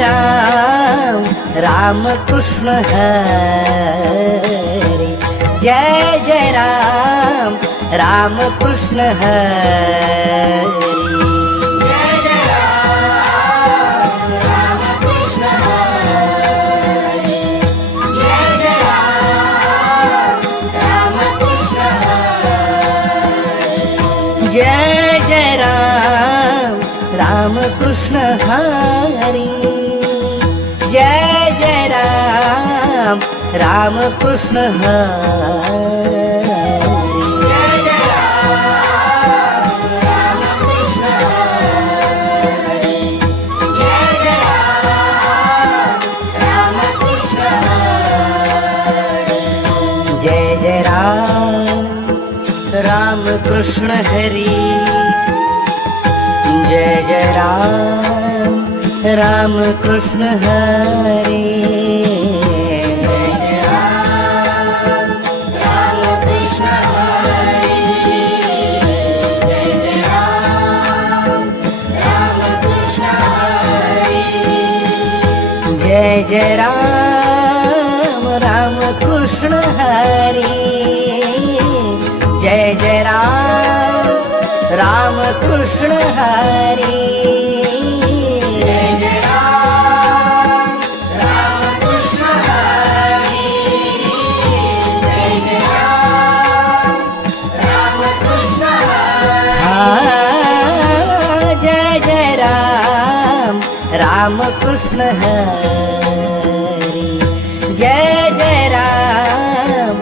राम राम कृष्ण हरी, जय जय राम राम कृष्ण हरी। जय जय राम राम कृष्ण हरी, जय जय राम राम कृष्ण हरी। जय जय राम राम कृष्ण हरी, जय जय राम कृष्ण हरी। जय जय राम कृष्ण हरी, जय जय राम कृष्ण हरी। जय जय राम कृष्ण हरी, जय जय राम कृष्ण हरी। जय जय राम कृष्ण हरी, जय जय राम कृष्ण हरी। जय जय राम कृष्ण हरी, जय जय राम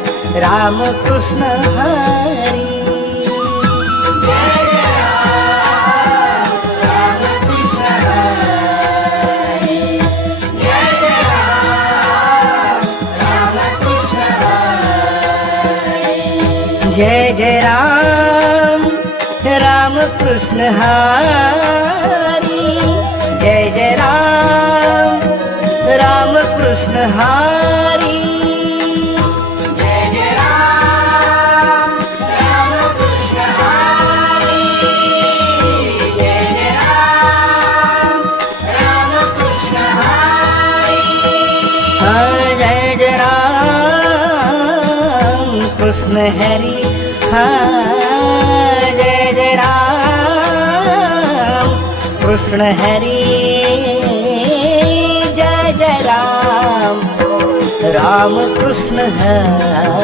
कृष्ण हरी। जय जय राम कृष्ण हरी, जय जय राम कृष्ण हरी। जय जय राम कृष्ण हरी, जय जय राम कृष्ण हरी। जय जय राम कृष्ण हरी, जय जय राम कृष्ण हरी। जय जय राम कृष्ण हरी, जय जय राम कृष्ण हरी। जय जय राम कृष्ण हरी, जय जय राम कृष्ण हरी।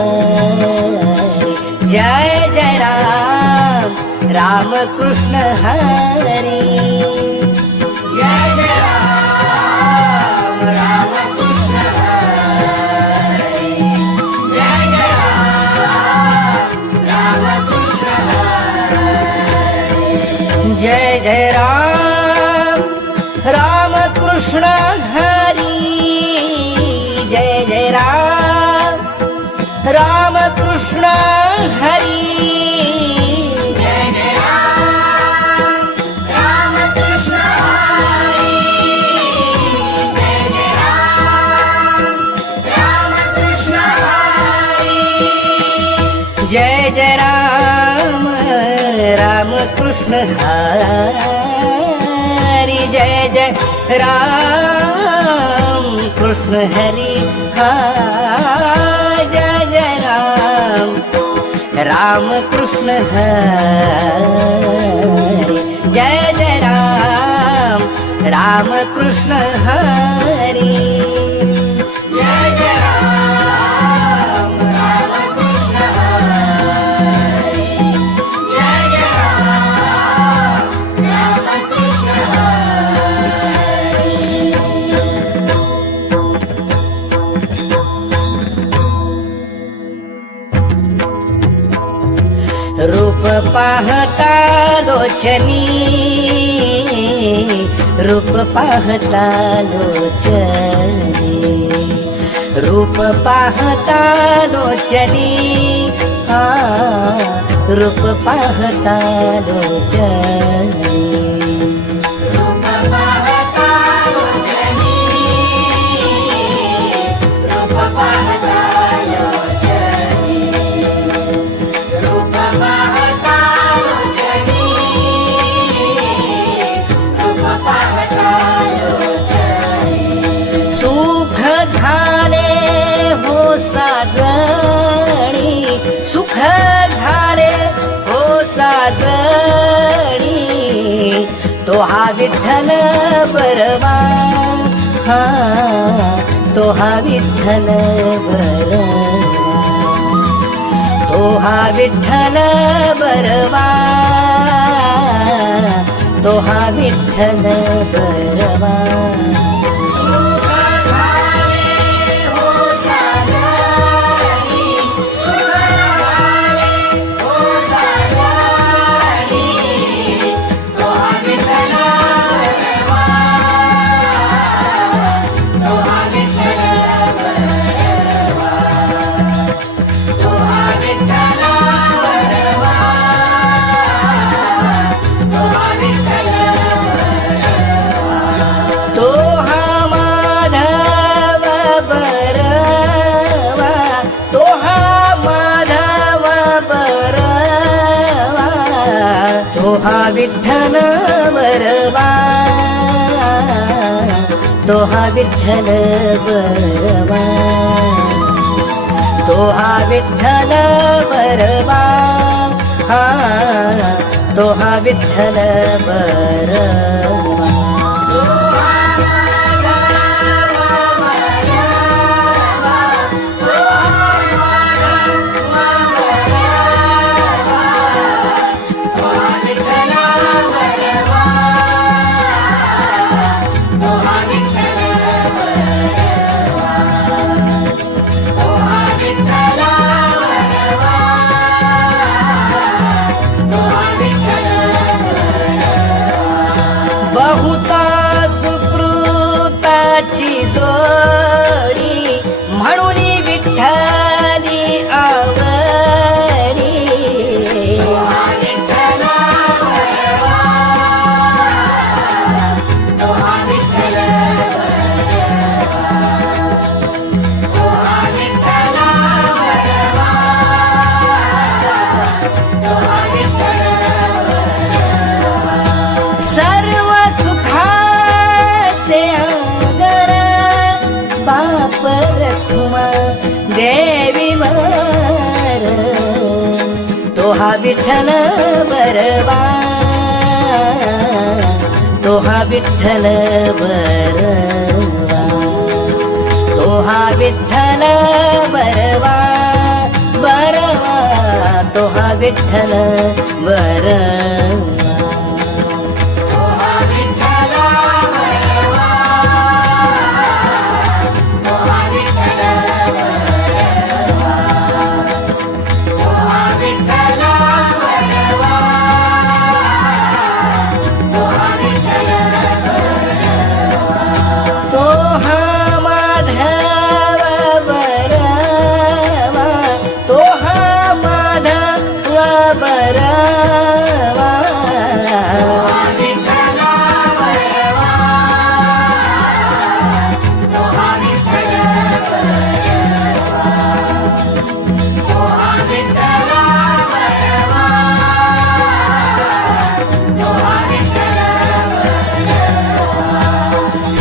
जय जय राम कृष्ण हरी, जय जय राम कृष्ण हरी। जय जय राम कृष्ण हरी, जय जय राम कृष्ण हरी। जय जय राम कृष्ण हरी, जय जय राम कृष्ण हरी। जय जय राम कृष्ण हरी, जय जय राम कृष्ण हरी। जय जय राम कृष्ण हरी, जय जय राम कृष्ण हरी। जय जय राम कृष्ण हरी, जय जय राम कृष्ण हरी। रूप पाहता लोचनी, रूप पाहता लोचनी, रूप पाहता लोचनी, रूप पाहता लोचनी। रूप पाहता लोचनी, रूप पाहता लोचनी, रूप पाहता लोचनी, रूप पाहता लोचनी। हा विठ्ठल बरवा, हा तो हा विठ्ठल बरवा, तो हा विठ्ठल बरवा, तो हा विठ्ठल बरवा. हा विठ्ठल बरवा, तो हा विठ्ठल बरवा, तो हा विठ्ठल बरवा, हा तो हा विठ्ठल बरवा. बहुता सुकृताची जोडी म्हणून विठ्ठली आवडी. सर्व सुखाचे आगर बाप रखुमा देवीवर, तो हा विठ्ठल बरवा, तो हा विठ्ठल बरवा, तो हा विठ्ठल बरवा, बरवा तो हा विठ्ठल बरवा.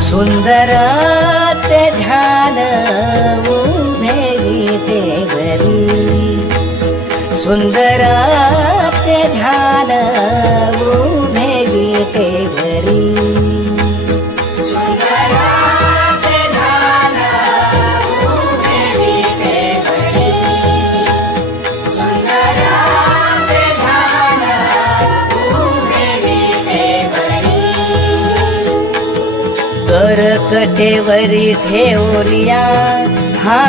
सुंदर ते ध्यान उभे विटेवरी, सुंदर ते ध्यान उभे विटेवरी, करकटेवरी ठेवूनिया, हा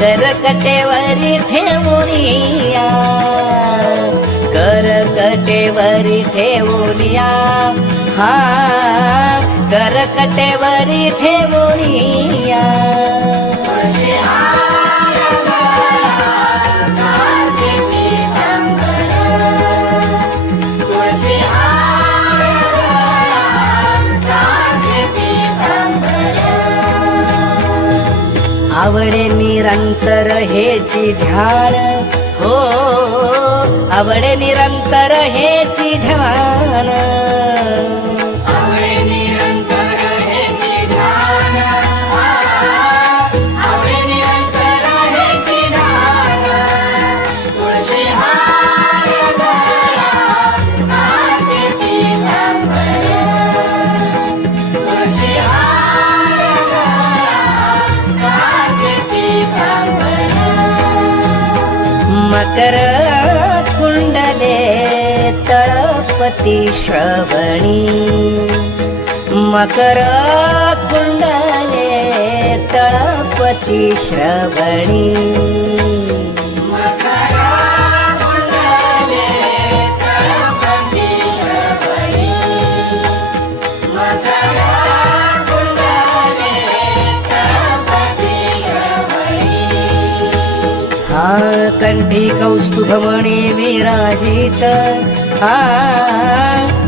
करकटेवरी ठेवूनिया, करकटेवरी ठेवूनिया, हा करकटेवरी ठेवूनिया. आवडे निरंतर हेची ध्यान, हो आवडे निरंतर हेची ध्यान, आवडे निरंतर हेची ध्यान, आवडे निरंतर हेची ध्यान. तुळशी हार गळा, कासे पीतांबर मकर कुंडले तळपती श्रवणी मकर कुंडले तळपती श्रवणी मकर कुंडले तळपती श्रवणी मकर कुंडले तळपती श्रवणी हा कंठी कौस्तुभमणी विराजित हा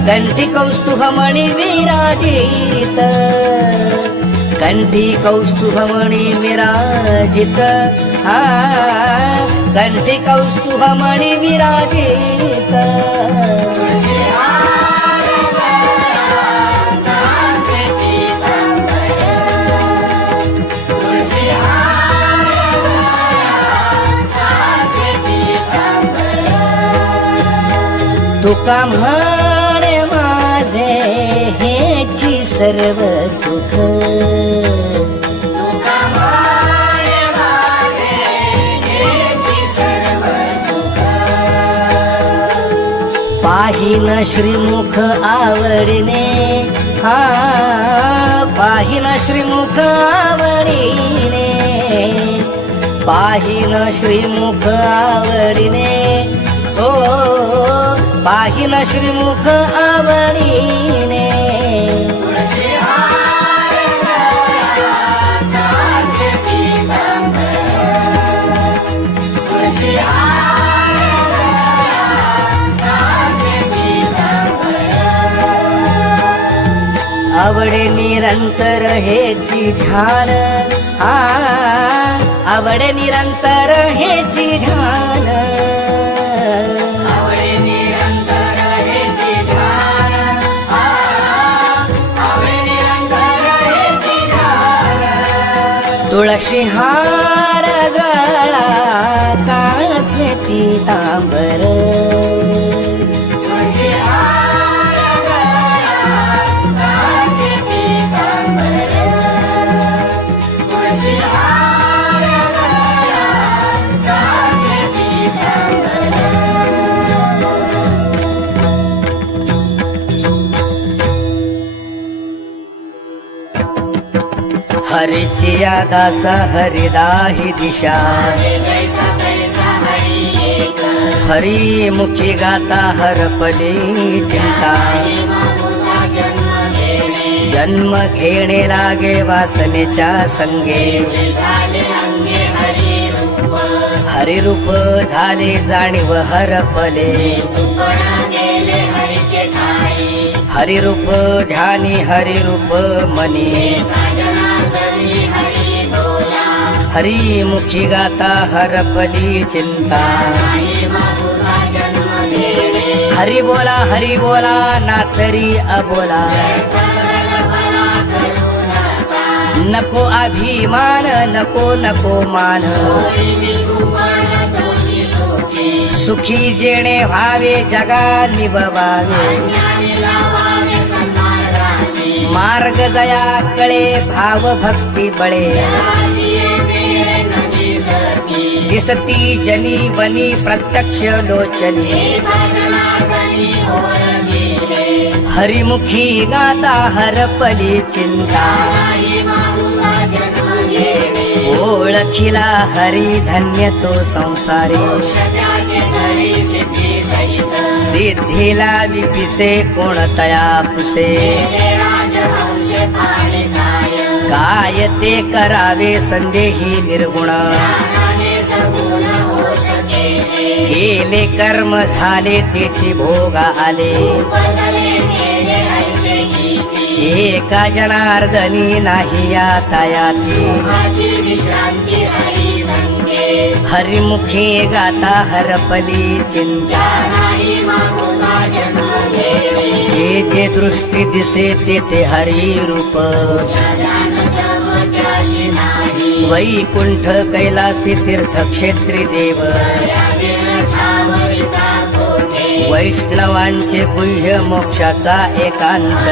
कंठी कौस्तुभमणी विराजित कंठी कौस्तुभमणी विराजित हा कंठी कौस्तुभमणी विराजित तुका म्हणे माझे हेची सर्व सुख तुका म्हणे माझे हेची सर्व सुख पाहिन श्रीमुख आवडीने हा पाहिन श्रीमुख आवडीने पाहिन श्रीमुख आवडीने हो पाहिन श्रीमुख आवडीने तुळशी हार गळा कासे पीतांबर तुळशी हार गळा कासे पीतांबर आवडे निरंतर हेची ध्यान हा आवडे निरंतर हेची ध्यान तुळशी हार गळा कासे पीतांबर तुळशी हार गळा कासे पीतांबर तुळशी हार गळा कासे पीतांबर हरीची या दासा हरिदाही दिशा हरी मुखी गाता हरपली चिंता जन्म घेणे लागे वासनेच्या संगे हरिरूप झाले जाणीव हरपले हरिरूप ध्यानी हरिरूप मनी हरी मुखी गाता हरपली चिंता हरी बोला ना तरी अबोला नको अभिमान नको नको मान सुखी जेणे व्हावे जगा निभवावे मार्ग जया कळे भाव भक्ती बळे दिसती जनी वनी प्रत्यक्ष लोचनी हरिमुखी गाता हरपली चिंता ओळखिला हरी धन्य तो संसारी सिद्धीला विपिसे कोणतया पुसे काय ते करावे संदेही निर्गुण केले कर्म झाले तेची भोग आले एका जनार्दनी नाही या तयाची हरिमुखे गाता हरपली चिंता जे जे दृष्टी दिसे ते हरी रूप वैकुंठ कैलासी तीर्थक्षेत्री देव वैष्णवांचे गुह्य मोक्षाचा एकांत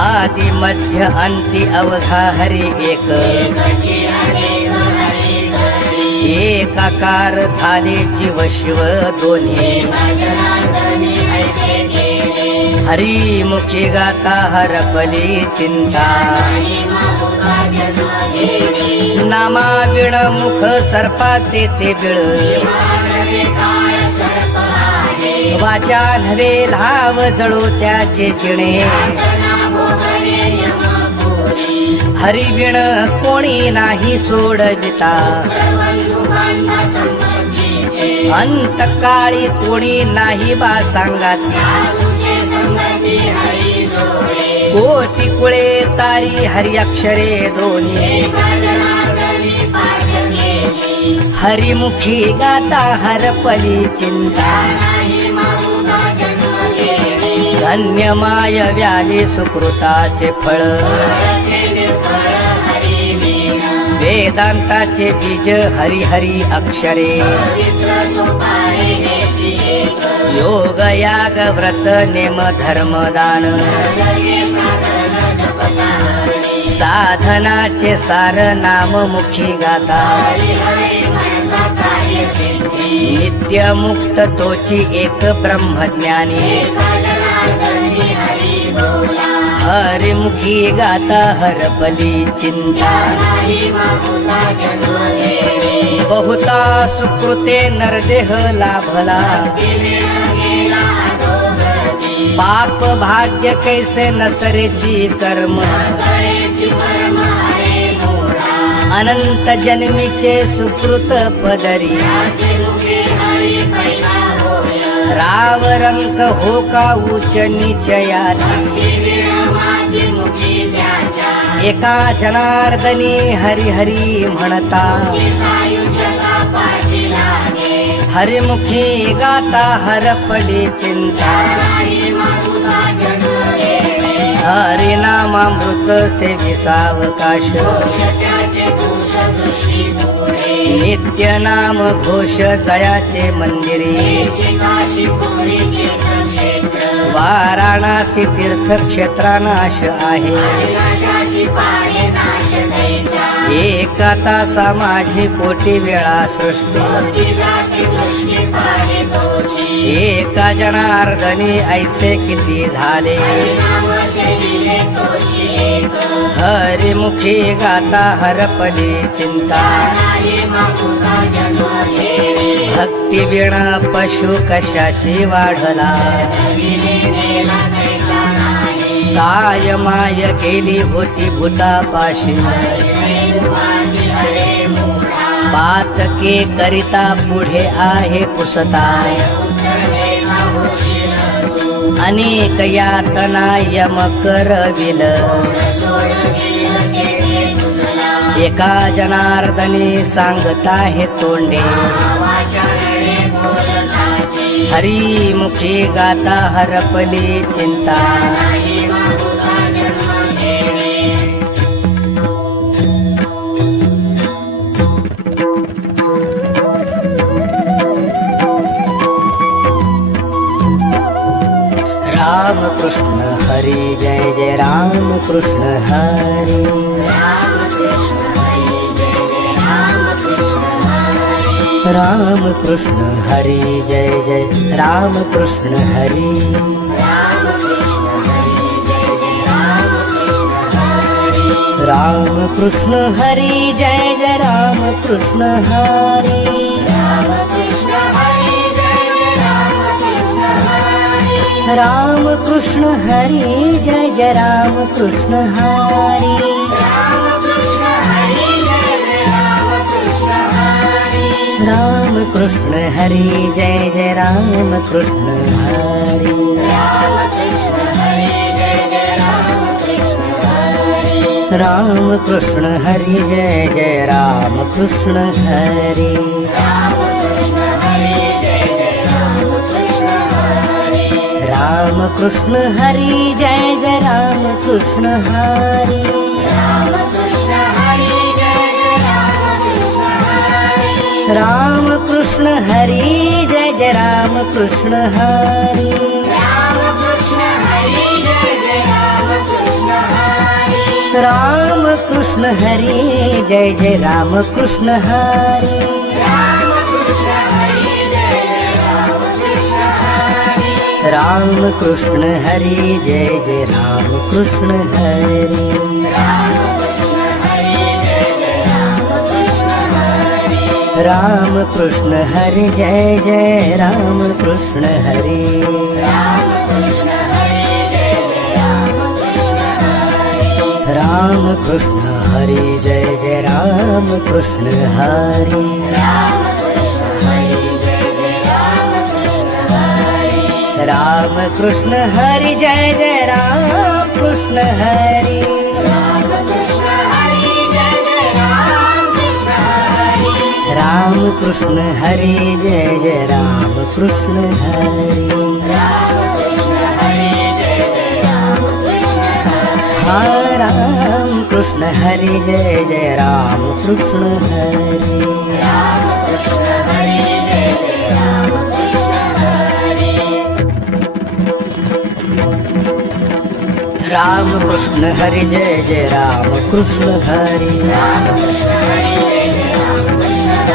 आदि मध्य अंती अवघा हरी एक एकाकार झाले जीव शिव दोन्ही हरिमुखी गाता हरपली चिंता नामा बिण मुख सर्पाचे ते बिळ वाचा नव्हे लाव जळो त्याचे जिणे हरिविण कोणी नाही सोडविता अंतकाळी कोणी नाही बा सांगात कोटी कुळे तारी हरी अक्षरे दोन्ही हरिमुखी गाता हरपली चिंता धन्य माय व्याले सुकृताचे फळ वेदांताचे बीज हरी हरी अक्षरे योग याग व्रत नेम धर्मदान साधनाचे सार नाम मुखी गाता नित्य मुक्त तोची एक ब्रह्मज्ञानी हरिमुखी गाता हरपली चिंता बहुता सुकृते नरदेह लाभला पाप भाग्य कैसे नसरेची कर्म अनंत जन्मीचे सुकृत पदरी राव रंक हो का उच्च निचयाती एका जनार्दनी हरी हरी म्हणता हरिमुखी गाता हरपली चिंता हरिनामामृत सेवी सावकाश नित्य नाम घोष जयाचे मंदिरे वाराणसी तीर्थक्षेत्रानाश आहे एका तासा माझी कोटी वेळा सृष्टी एका जनार्दनी ऐसे किती झाले हरिमुखी गाता हरपली चिंता भक्ती विण पशु कशाशी वाढला काय माय गेली होती भूतापाशी पातके करिता पुढे आहे पुसता अनेक यातना यम करविल एका जनार्दनी सांगता हे तोंडे हरिमुखी गाता हरपली चिंता राम कृष्ण हरी जय जय राम कृष्ण हरी राम कृष्ण हरी जय जय राम कृष्ण हरी राम कृष्ण हरी जय जय राम कृष्ण हरी राम कृष्ण हरी जय जय राम कृष्ण हरी राम कृष्ण हरी जय जय राम कृष्ण हरी राम कृष्ण हरी जय जय राम कृष्ण हरी राम कृष्ण हरी जय जय राम कृष्ण हरी राम कृष्ण हरी जय जय राम कृष्ण हरी राम कृष्ण हरी जय जय राम कृष्ण हरी राम कृष्ण हरी जय जय राम कृष्ण हरी राम कृष्ण हरी जय जय राम कृष्ण हरी राम कृष्ण हरी जय जय राम कृष्ण हरी राम कृष्ण हरी जय जय राम कृष्ण हरी राम कृष्ण हरी जय जय राम कृष्ण हरी राम कृष्ण हरी जय जय राम कृष्ण हरी राम कृष्ण हरी जय जय राम कृष्ण हरी राम कृष्ण हरी जय जय राम कृष्ण हरी राम कृष्ण हरी जय जय राम कृष्ण हरी राम कृष्ण हरी जय जय राम कृष्ण हरी राम कृष्ण हरी जय जय राम कृष्ण हरी राम कृष्ण हरी जय जय राम कृष्ण हरी राम कृष्ण हरी जय जय राम कृष्ण हरी हा राम कृष्ण हरी जय जय राम कृष्ण हरी राम कृष्ण हरी जय जय राम कृष्ण हरी राम कृष्ण हरी जय जय राम कृष्ण हरी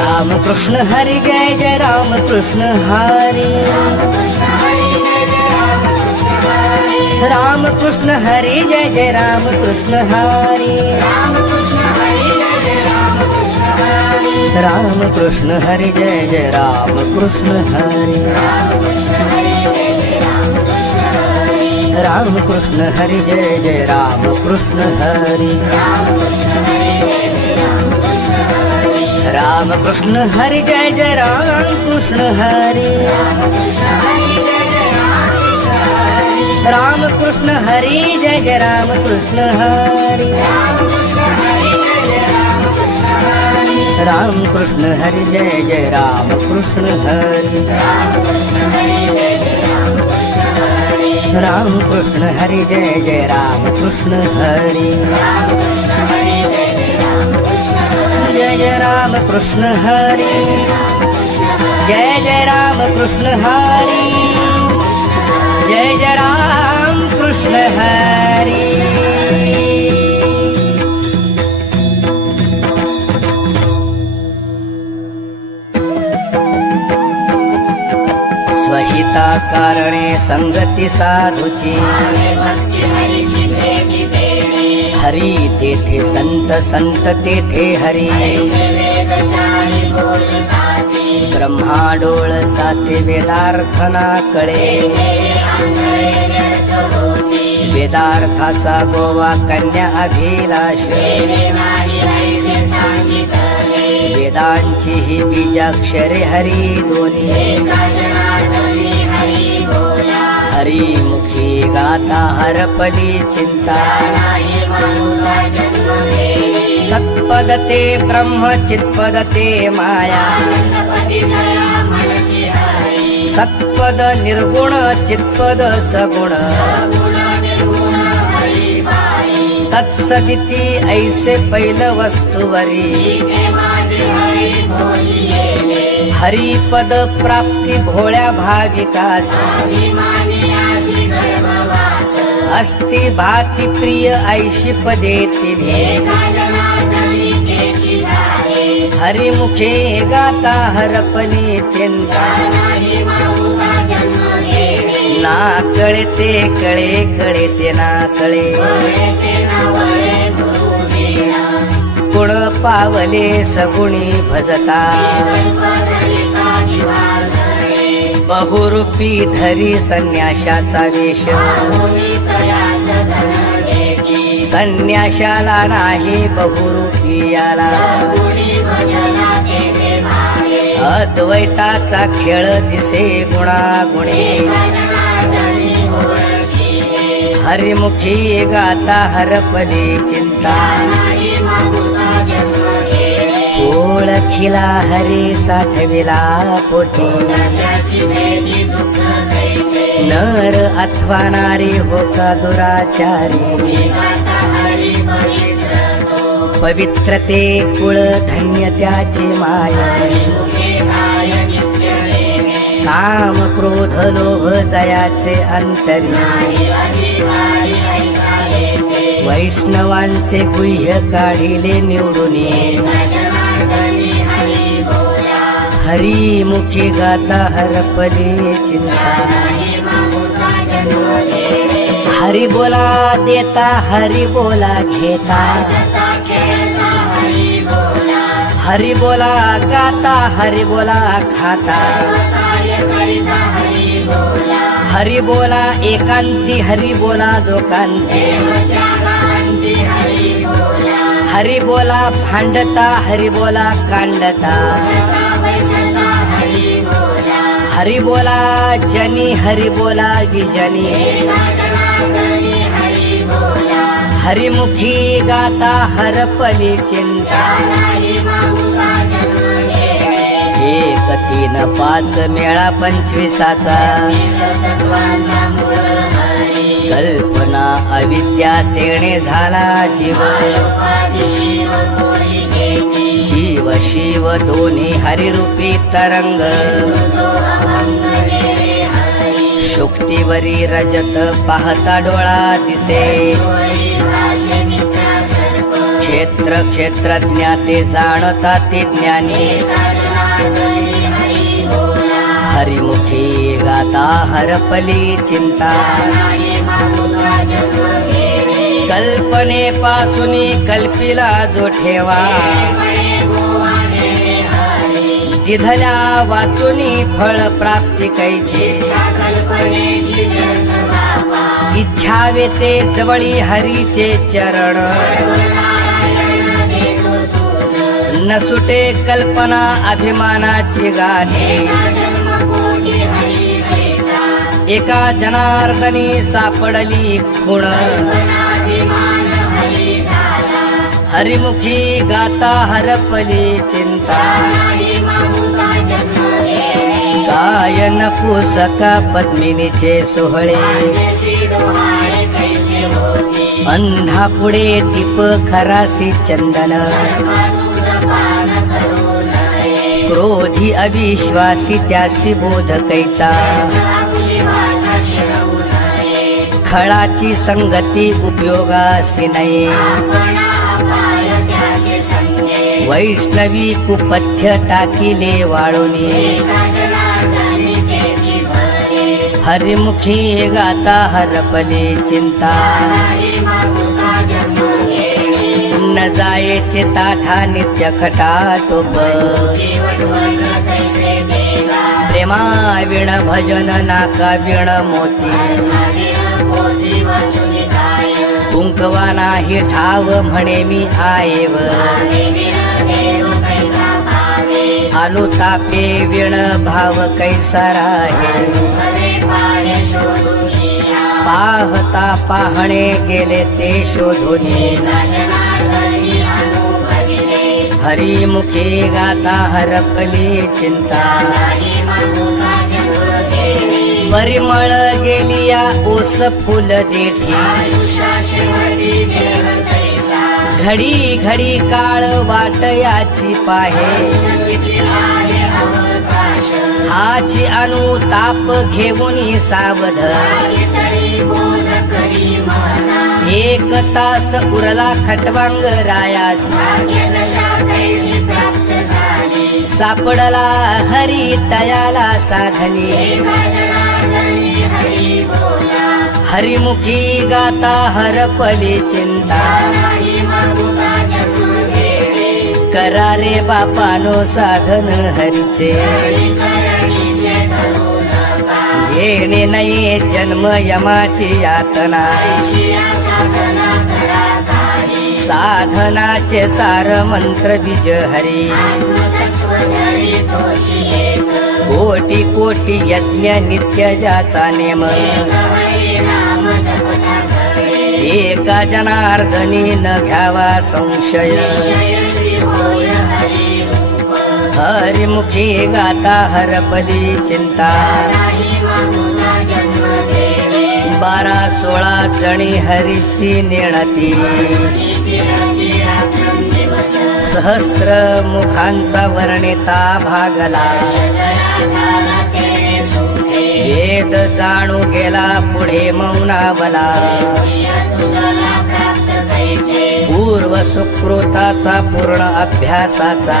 राम कृष्ण हरी जय जय राम कृष्ण हरी राम कृष्ण हरी जय जय राम कृष्ण हरी राम कृष्ण हरी जय जय राम कृष्ण हरी राम कृष्ण हरी जय जय राम कृष्ण हरी राम कृष्ण हरी जय जय राम कृष्ण हरी राम कृष्ण हरी जय जय राम कृष्ण हरी राम कृष्ण हरी जय जय राम कृष्ण हरी जय जय राम कृष्ण हरी जय जय राम कृष्ण हरी जय जय राम कृष्ण हरी स्वहिता कारणे संगती साधूची हरी तेथे संत संत तेथे हरी ब्रह्मा डोळ साते वेदार्थना कळे वेदार्थाचा गोवा कन्या अभिलाष वेदांची ही बीजाक्षरे हरी दोन्ही हरी मुखी गाता हरपली चिंता सत्पद ते ब्रह्म चित्पद ते माया सत्पद निर्गुण चित्पद सगुण तत्सदिती ऐसे पैल वस्तुवरी हरिपद प्राप्ती भोळ्या भाविकास अस्ति भाती प्रिय ऐशी पदे तिने हरिमुखे गाता हरपली चिंता ना कळे ते कळे कळे ते ना कळे गुण पावले सगुणी भजता बहुरूपी धरी संन्याशाचा वेश संन्याशाला नाही बहुरूपी याला अद्वैताचा खेळ दिसे गुणागुणे हरिमुखी गाता हरपली चिंता ओळखिला हरी साठविला पोटी नर अथवा नारी हो का दुराचारी पवित्रते कुळ धन्य त्याची माया काम क्रोध लोभ जयाचे अंतरी वैष्णवांचे गुह्य काढिले निवडून हरी मुखी गाता हरपली चिंता हरी बोला देता हरी बोला घेता हरी बोला गाता हरी बोला खाता हरी बोला एकांती हरी बोला दोकांती हरी बोला भांडता हरी बोला कांडता हरी बोला जनी हरी बोला विजनी हरिमुखी गाता हरपली चिंता एक 3 5 मेळा 25चा कल्पना अविद्या तेणे झाला जीव जीव शिव दोन्ही हरिरूपी तरंग शुक्तीवरी रजत पाहता डोळा दिसे क्षेत्र क्षेत्रज्ञाते जाणता ते ज्ञानी हरिमुखी गाता हरपली चिंता कल्पनेपासून कल्पिला जो ठेवा दिधल्या वाचुनी फळ प्राप्ती कैची इच्छा वेते जवळी हरीचे चरण न सुटे कल्पना अभिमानाची गाठी एका जनार्दनी सापडली खुण हरिमुखी गाता हरपली चिंता गायन पुसका पद्मिनीचे सोहळे अंधा पुढे दीप खरासी चंदन क्रोधी अविश्वासी त्यासी बोध कैचा खळाची संगती उपयोगासी नाही वैष्णवी कुपथ्य टाकिले वाळुनी हरिमुखी गाता हरपली चिंता न जायचे ताठा नित्य खटाटोप प्रेमा विण भजन नाका विण मोती कुंकवा नाही ठाव म्हणे मी आयव अनुतापे विण भाव कैसा राहे पाहता पाहणे गेले ते शोधुनी हरिमुखी गाता हरपली चिंता परिमळ गेलिया ओस फुल देठी घडी घडी काळ वाटयाची पाहे हाची अनुताप घेऊनी सावध एक तास उरला खटवांग रायास सापडला हरी तयाला साधनी हरिमुखी गाता हरपली चिंता करा रे बापानो साधन हरीचे येणे नाही जन्म यमाची यातना साधनाचे सार मंत्र बीज हरी कोटी कोटी यज्ञ नित्य ज्याचा नेम एका जनार्दनी न घ्यावा संशय हरिमुखी गाता हरपली चिंता 12-16 जणी हरिसी नेणती सहस्र मुखांचा वर्णिता भागला वेद जाणू गेला पुढे मौनावला पूर्व सुकृताचा पूर्ण अभ्यासाचा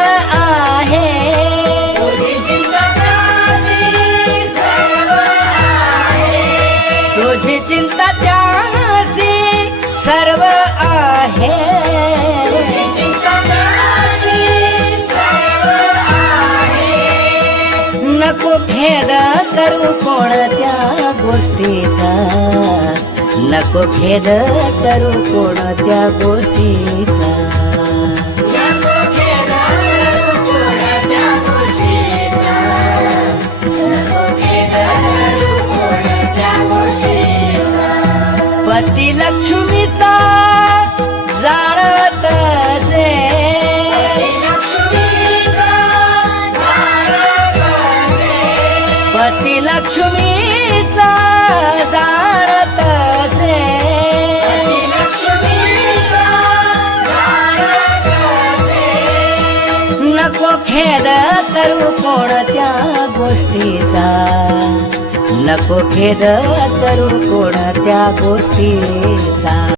तुझी चिंता त्यासी सर्व आहे, तुझी चिंता त्यासी सर्व आहे. नको खेद करू कोणत्या गोष्टीचा, नको खेद करू कोणत्या गोष्टीचा. नको खेद करू कोणत्या गोष्टीचा, नको खेद करू कोणत्या गोष्टीचा. पती लक्ष्मीचा जाणत जे, लक्ष्मीचा जाणत असे, पती लक्ष्मीचा जाणत जे. लक्ष्मीचा जाणत असे. नको खेद करू कोणत्या गोष्टीचा, नको खेद करू कोणत्या गोष्टीचा.